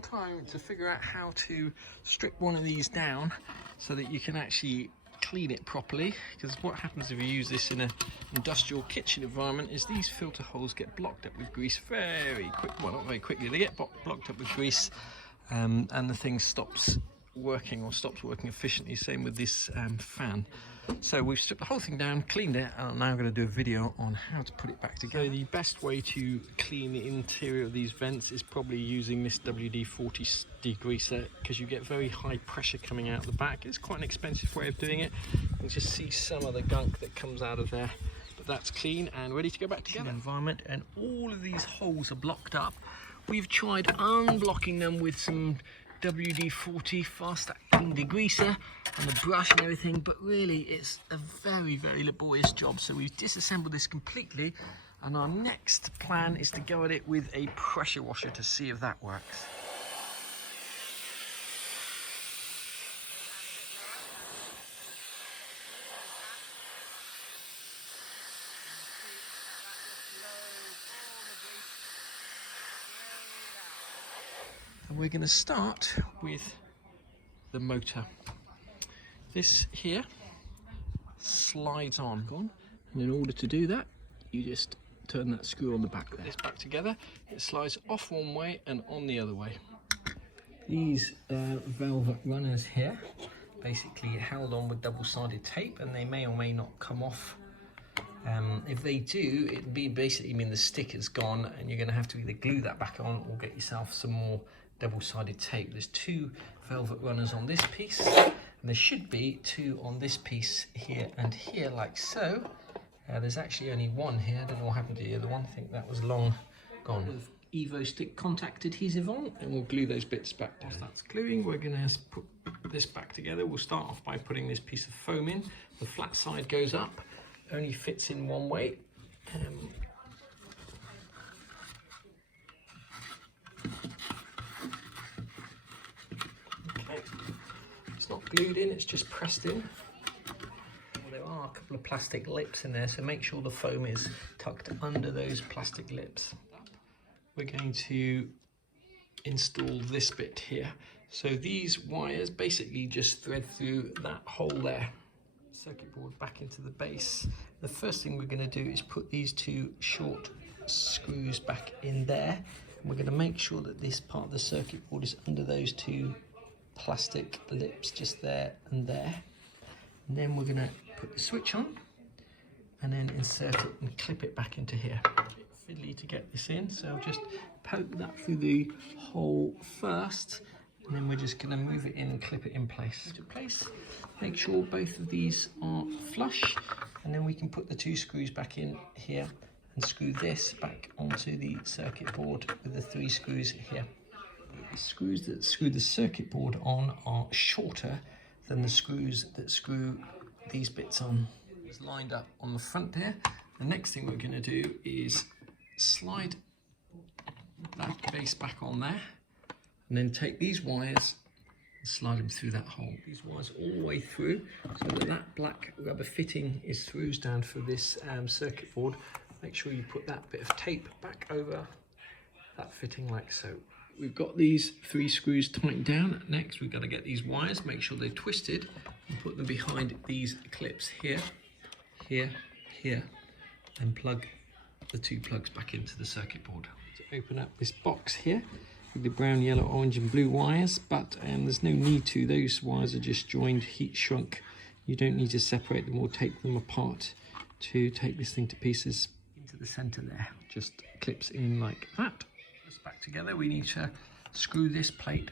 long time to figure out how to strip one of these down so that you can actually clean it properly, because what happens if you use this in an industrial kitchen environment is these filter holes get blocked up with grease very quick. Well, not very quickly, they get blocked up with grease, and the thing stops working efficiently. Same with this fan. So we've stripped the whole thing down, cleaned it, and I'm now going to do a video on how to put it back together. So the best way to clean the interior of these vents is probably using this WD-40 degreaser, because you get very high pressure coming out the back. It's quite an expensive way of doing it. You can just see some of the gunk that comes out of there, but that's clean and ready to go back together. Environment, and all of these holes are blocked up. We've tried unblocking them with some WD-40 fast acting degreaser and a brush and everything, but really it's a very, very laborious job. So we've disassembled this completely, and our next plan is to go at it with a pressure washer to see if that works. And we're going to start with the motor. This here slides on, and in order to do that, you just turn that screw on the back there. Put this back together, it slides off one way and on the other way. These velvet runners here basically held on with double-sided tape, and they may or may not come off. If they do, it'd be basically mean the sticker's gone, and you're going to have to either glue that back on or get yourself some more double-sided tape. There's two velvet runners on this piece, and there should be two on this piece here and here, like so. There's actually only one here. I don't know what happened to the other one. I think that was long gone. Evo stick contact adhesive on, and we'll glue those bits back down. Whilst that's gluing, we're going to put this back together. We'll start off by putting this piece of foam in. The flat side goes up, only fits in one way. It's not glued in, it's just pressed in. Well, there are a couple of plastic lips in there, so make sure the foam is tucked under those plastic lips. We're going to install this bit here. So these wires basically just thread through that hole there. Circuit board back into the base. The first thing we're going to do is put these two short screws back in there. And we're going to make sure that this part of the circuit board is under those two plastic lips, just there and there. And then we're going to put the switch on and then insert it and clip it back into here. A bit fiddly to get this in, so I'll just poke that through the hole first, and then we're just going to move it in and clip it in place. Make sure both of these are flush, and then we can put the two screws back in here and screw this back onto the circuit board with the three screws here. The screws that screw the circuit board on are shorter than the screws that screw these bits on. It's lined up on the front here. The next thing we're going to do is slide that base back on there, and then take these wires and slide them through that hole. These wires all the way through, so that that black rubber fitting is through down for this circuit board. Make sure you put that bit of tape back over that fitting like so. We've got these three screws tightened down. Next, we've got to get these wires, make sure they're twisted, and put them behind these clips here, here, here, and plug the two plugs back into the circuit board. To open up this box here with the brown, yellow, orange, and blue wires, but there's no need to. Those wires are just joined, heat shrunk. You don't need to separate them or take them apart to take this thing to pieces. Into the center there, just clips in like that. Back together, we need to screw this plate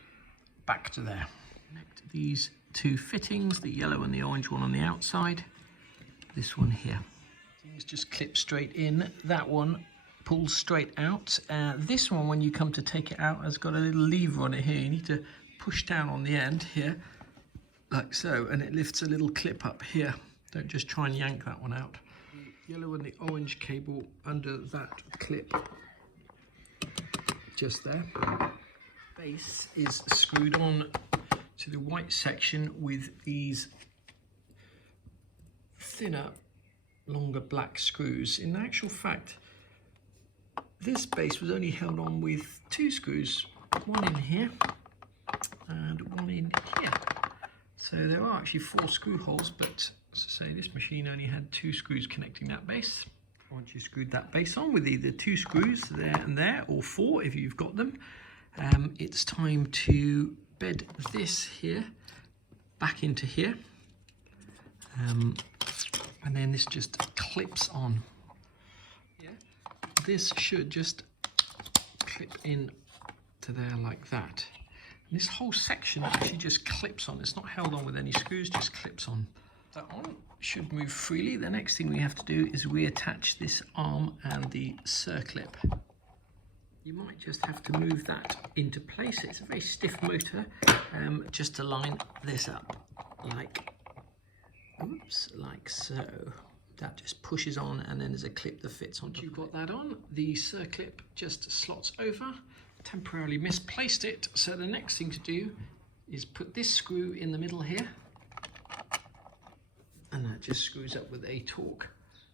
back to there. Connect these two fittings, the yellow and the orange one on the outside, this one here. Things just clip straight in. That one pulls straight out. This one, when you come to take it out, has got a little lever on it here. You need to push down on the end here, like so, and it lifts a little clip up here. Don't just try and yank that one out. The yellow and the orange cable under that clip, just there. Base is screwed on to the white section with these thinner, longer black screws. In actual fact, this base was only held on with two screws one in here and one in here. So there are actually 4 screw holes, but as I say, this machine only had 2 screws connecting that base. Once you screwed that base on with either 2 screws there and there, or 4 if you've got them, it's time to bed this here back into here. And then this just clips on. Yeah. This should just clip in to there like that. And this whole section actually just clips on. It's not held on with any screws, just clips on. That on should move freely. The next thing we have to do is reattach this arm and the circlip. You might just have to move that into place. It's a very stiff motor, just to line this up like, oops, like so. That just pushes on, and then there's a clip that fits on. You've got that on, the circlip just slots over. Temporarily misplaced it, so the next thing to do is put this screw in the middle here, and that just screws up with a torque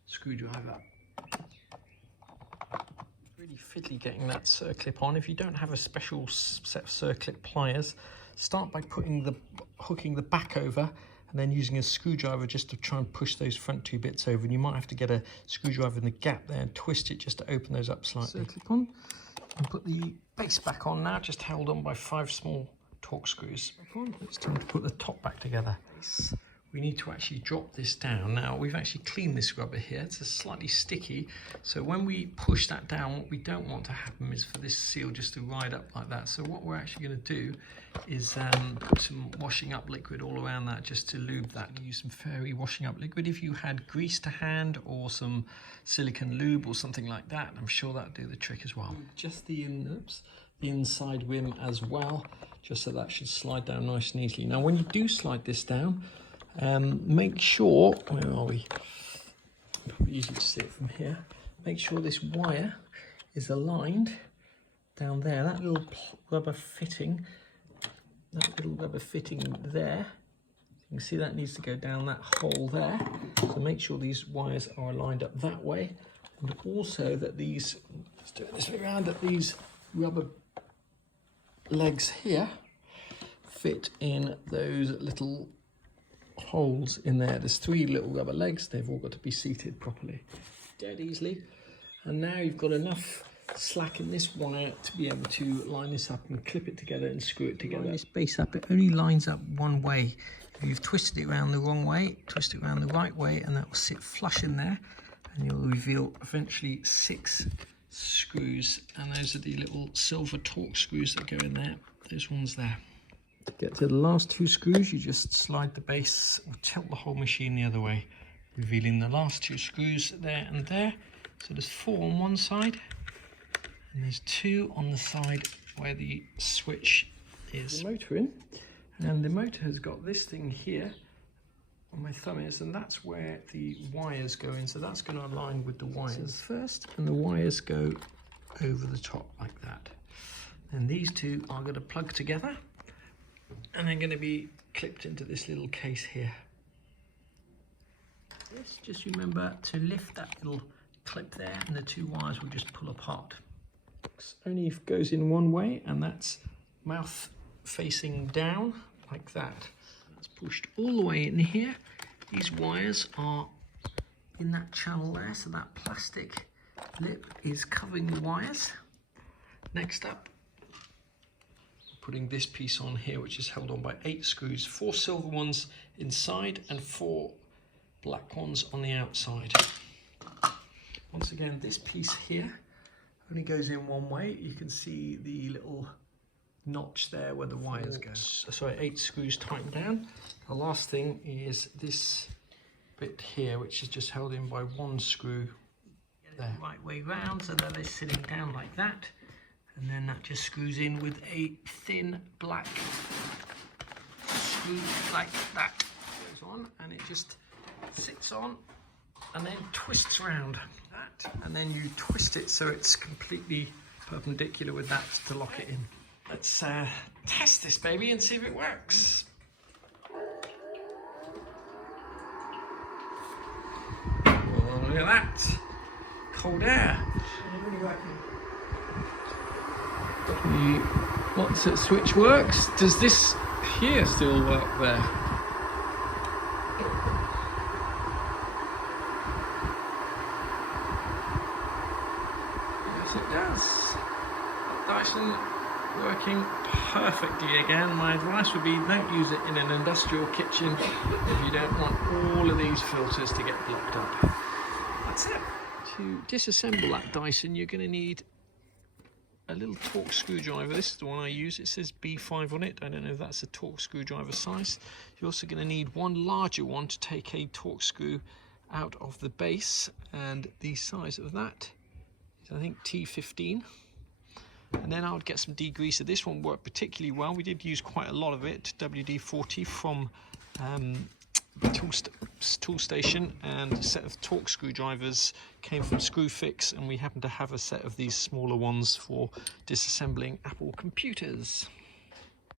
screwdriver. Really fiddly getting that circlip on. If you don't have a special set of circlip pliers, start by hooking the back over and then using a screwdriver just to try and push those front 2 bits over. And you might have to get a screwdriver in the gap there and twist it just to open those up slightly. Circlip on, and put the base back on now, just held on by 5 small torque screws. It's time to put the top back together. We need to actually drop this down. Now, we've actually cleaned this rubber here. It's slightly sticky, so when we push that down, what we don't want to happen is for this seal just to ride up like that. So what we're actually going to do is put some washing up liquid all around that just to lube that. Use some fairy washing up liquid. If you had grease to hand or some silicone lube or something like that, I'm sure that'll do the trick as well. Just the inside rim as well, just so that should slide down nice and easily. Now, when you do slide this down, make sure, where are we? Probably easy to see it from here. Make sure this wire is aligned down there. That little rubber fitting there. You can see that needs to go down that hole there. So make sure these wires are aligned up that way, and also that these, let's do it this way around, that these rubber legs here fit in those little holes in there. There's 3 little rubber legs. They've all got to be seated properly, dead easily. And now you've got enough slack in this wire to be able to line this up and clip it together and screw it together. Line this base up, it only lines up one way. If you've twisted it around the wrong way, twist it around the right way, and that will sit flush in there, and you'll reveal eventually 6 screws, and those are the little silver torque screws that go in there, those ones there. To get to the last 2 screws, you just slide the base or tilt the whole machine the other way, revealing the last 2 screws there and there. So there's 4 on one side, and there's 2 on the side where the switch is. The motor in, and the motor has got this thing here on my thumb is, and that's where the wires go in. So that's going to align with the wires first, and the wires go over the top like that. And these 2 are going to plug together, and they're going to be clipped into this little case here. Just remember to lift that little clip there, and the 2 wires will just pull apart. Only goes in one way, and that's mouth facing down like that. That's pushed all the way in here. These wires are in that channel there, so that plastic lip is covering the wires. Next up, putting this piece on here, which is held on by 8 screws, 4 silver ones inside and 4 black ones on the outside. Once again, this piece here only goes in one way. You can see the little notch there where the wires go. Sorry, 8 screws tightened down. The last thing is this bit here, which is just held in by 1 screw there. The right way round, so that is sitting down like that. And then that just screws in with a thin black screw like that. Goes on, and it just sits on and then twists around that, and then you twist it so it's completely perpendicular with that to lock it in. Let's test this baby and see if it works. Oh, look at that, cold air. Once that switch works, does this here still work there? Yes, it does. Dyson working perfectly again. My advice would be don't use it in an industrial kitchen if you don't want all of these filters to get blocked up. That's it. To disassemble that Dyson, you're going to need a little Torx screwdriver. This is the one I use. It says B5 on it. I don't know if that's a Torx screwdriver size. You're also going to need one larger one to take a Torx screw out of the base, and the size of that is, I think, T15. And then I would get some degreaser. This one worked particularly well. We did use quite a lot of it, WD-40 from the tool station, and a set of Torx screwdrivers came from Screwfix, and we happen to have a set of these smaller ones for disassembling Apple computers.